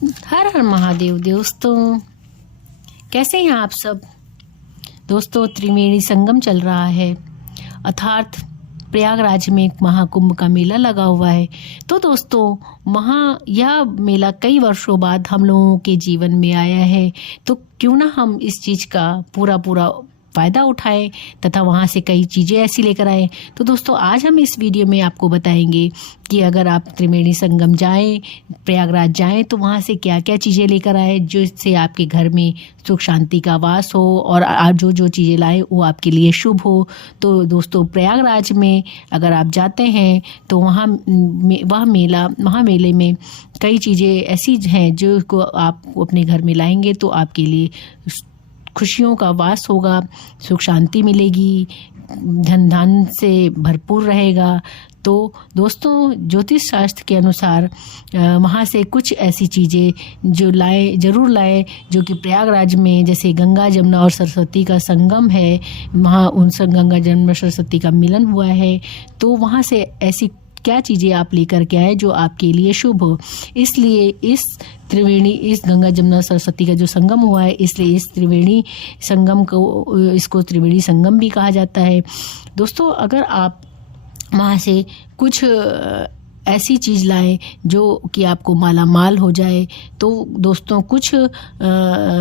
हर हर महादेव दोस्तों, कैसे हैं आप सब। दोस्तों, त्रिवेणी संगम चल रहा है, अर्थात प्रयागराज में एक महाकुंभ का मेला लगा हुआ है। तो दोस्तों, यह मेला कई वर्षों बाद हम लोगों के जीवन में आया है, तो क्यों ना हम इस चीज का पूरा फायदा उठाएं तथा वहां से कई चीजें ऐसी लेकर आए। तो दोस्तों, आज हम इस वीडियो में आपको बताएंगे कि अगर आप त्रिवेणी संगम जाएं, प्रयागराज जाएं, तो वहां से क्या क्या चीजें लेकर आए जिससे आपके घर में सुख शांति का वास हो और आप जो चीजें लाएं वो आपके लिए शुभ हो। तो दोस्तों, प्रयागराज में अगर आप जाते हैं तो वहाँ मेले में कई चीजें ऐसी हैं जो को आप अपने घर में लाएंगे तो आपके लिए खुशियों का वास होगा, सुख शांति मिलेगी, धन से भरपूर रहेगा। तो दोस्तों, ज्योतिष शास्त्र के अनुसार वहाँ से कुछ ऐसी चीज़ें जरूर लाए जो कि प्रयागराज में, जैसे गंगा जमुना और सरस्वती का संगम है, वहाँ उन गंगा जमुना सरस्वती का मिलन हुआ है। तो वहाँ से ऐसी क्या चीज़ें आप लेकर के आए जो आपके लिए शुभ हो। इसलिए इस गंगा जमुना सरस्वती का जो संगम हुआ है, इसलिए इस त्रिवेणी संगम को, इसको त्रिवेणी संगम भी कहा जाता है। दोस्तों, अगर आप वहाँ से कुछ ऐसी चीज़ लाएं जो कि आपको माला माल हो जाए, तो दोस्तों कुछ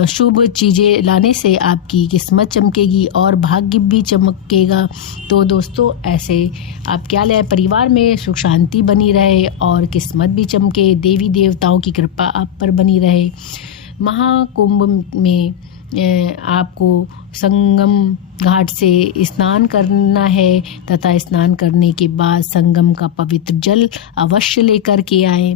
शुभ चीज़ें लाने से आपकी किस्मत चमकेगी और भाग्य भी चमकेगा। तो दोस्तों, ऐसे आप क्या लाएं, परिवार में सुख शांति बनी रहे और किस्मत भी चमके, देवी देवताओं की कृपा आप पर बनी रहे। महाकुंभ में आपको संगम घाट से स्नान करना है तथा स्नान करने के बाद संगम का पवित्र जल अवश्य लेकर के आए।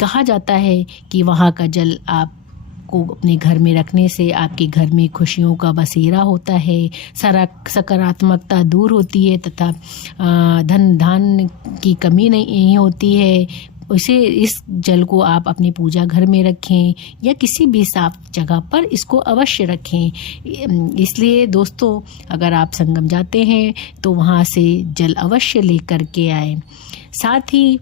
कहा जाता है कि वहाँ का जल आपको अपने घर में रखने से आपके घर में खुशियों का बसेरा होता है, सकारात्मकता दूर होती है तथा धन की कमी नहीं होती है। इस जल को आप अपनी पूजा घर में रखें या किसी भी साफ जगह पर इसको अवश्य रखें। इसलिए दोस्तों, अगर आप संगम जाते हैं तो वहाँ से जल अवश्य लेकर के आए। साथ ही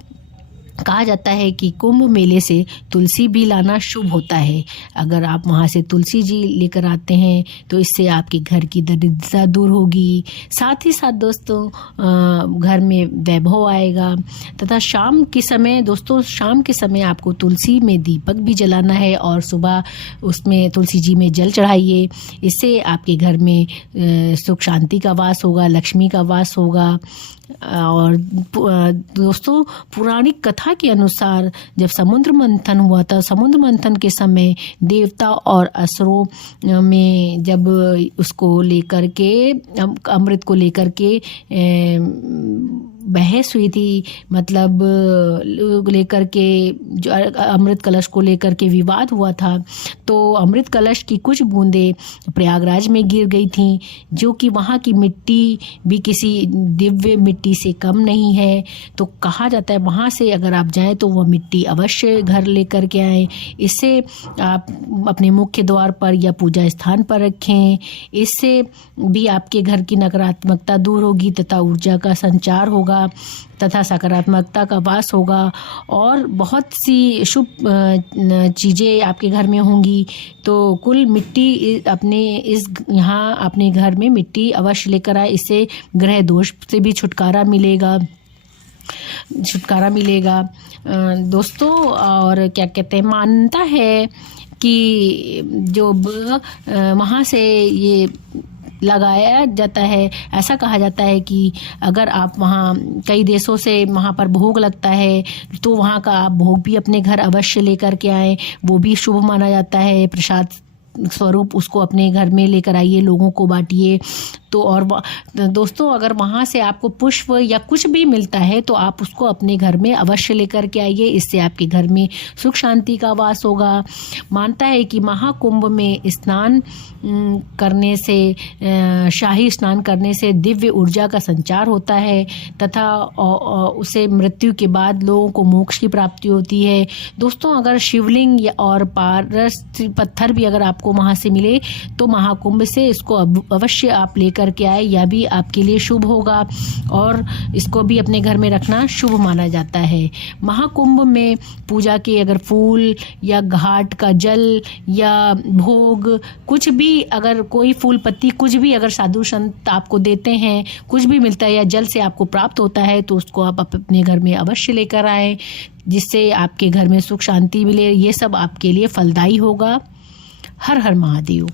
कहा जाता है कि कुंभ मेले से तुलसी भी लाना शुभ होता है। अगर आप वहाँ से तुलसी जी लेकर आते हैं तो इससे आपके घर की दरिद्रता दूर होगी। साथ ही साथ दोस्तों, घर में वैभव आएगा तथा शाम के समय आपको तुलसी में दीपक भी जलाना है और सुबह उसमें तुलसी जी में जल चढ़ाइए। इससे आपके घर में सुख शांति का वास होगा, लक्ष्मी का वास होगा। और दोस्तों, पौराणिक कथा के अनुसार जब समुद्र मंथन हुआ था, समुद्र मंथन के समय देवता और असुरों में जब उसको लेकर के, अमृत को लेकर के बहस हुई थी, मतलब लेकर के जो अमृत कलश को लेकर के विवाद हुआ था, तो अमृत कलश की कुछ बूंदें प्रयागराज में गिर गई थीं, जो कि वहाँ की मिट्टी भी किसी दिव्य मिट्टी से कम नहीं है। तो कहा जाता है वहाँ से अगर आप जाएं तो वह मिट्टी अवश्य घर लेकर के आएं। इससे आप अपने मुख्य द्वार पर या पूजा स्थान पर रखें। इससे भी आपके घर की नकारात्मकता दूर होगी तथा ऊर्जा का संचार होगा तथा सकारात्मकता का वास होगा और बहुत सी शुभ चीज़ें आपके घर में होंगी। तो कुल मिट्टी यहाँ अपने घर में मिट्टी अवश्य लेकर आए। इससे ग्रह दोष से भी छुटकारा मिलेगा दोस्तों। और क्या कहते हैं, मान्यता है कि जो वहाँ से ये लगाया जाता है, ऐसा कहा जाता है कि अगर आप वहाँ, कई देशों से वहाँ पर भोग लगता है, तो वहाँ का आप भोग भी अपने घर अवश्य लेकर के आए, वो भी शुभ माना जाता है। प्रसाद स्वरूप उसको अपने घर में लेकर आइए, लोगों को बांटिए। तो और दोस्तों, अगर वहाँ से आपको पुष्प या कुछ भी मिलता है तो आप उसको अपने घर में अवश्य लेकर के आइए। इससे आपके घर में सुख शांति का वास होगा। मानता है कि महाकुंभ में स्नान करने से, शाही स्नान करने से दिव्य ऊर्जा का संचार होता है तथा उसे मृत्यु के बाद लोगों को मोक्ष की प्राप्ति होती है। दोस्तों, अगर शिवलिंग और पारस पत्थर भी अगर आपको आपको वहां से मिले तो महाकुंभ से इसको अवश्य आप लेकर के आए, यह भी आपके लिए शुभ होगा और इसको भी अपने घर में रखना शुभ माना जाता है। महाकुंभ में पूजा के अगर फूल या घाट का जल या भोग कुछ भी, अगर कोई फूल पत्ती कुछ भी अगर साधु संत आपको देते हैं, कुछ भी मिलता है या जल से आपको प्राप्त होता है तो उसको आप अपने घर में अवश्य लेकर आए, जिससे आपके घर में सुख शांति मिले। ये सब आपके लिए फलदायी होगा। हर हर महादेव।